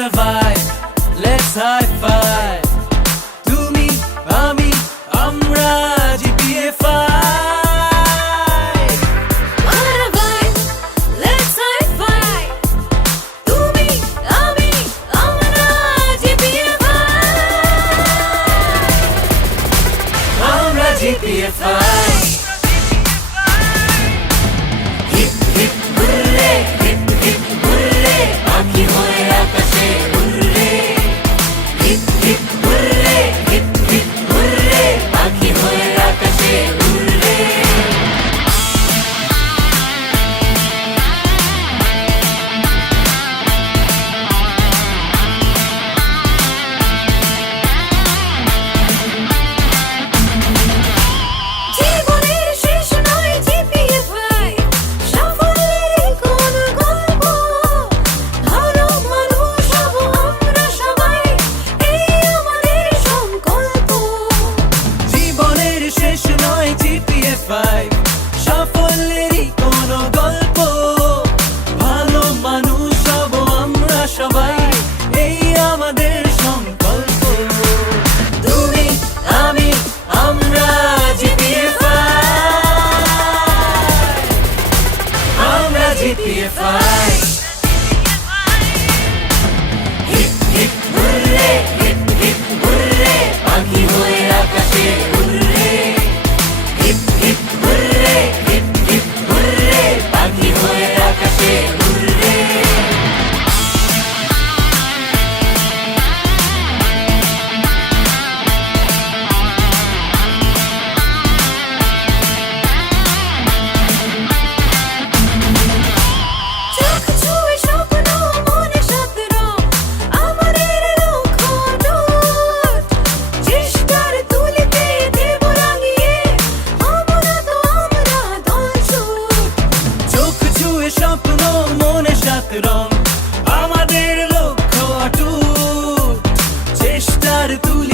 got a vibe. Let's high five. তুমি আমি আমরা জিপিএফআই what a vibe? Let's high five. তুমি আমি B F I. I'm Raji B F I. hip hip hurray hip hip hurray aki হয়ে রাখা ভাই সাফল্যেরই কোনো গল্প। ভালো মানুষ হব আমরা সবাই। এই আমাদের সংকল্প। তুমি, আমি, আমরা জিপিএফআই আমরা জিপিএফআই tú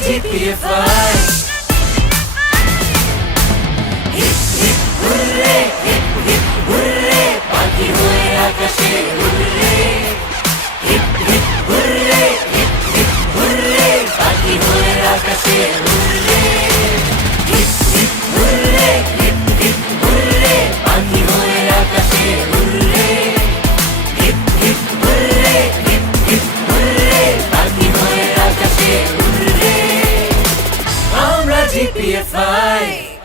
DPFI. Hip hip hooray! hip hip hooray! Party हुए fight.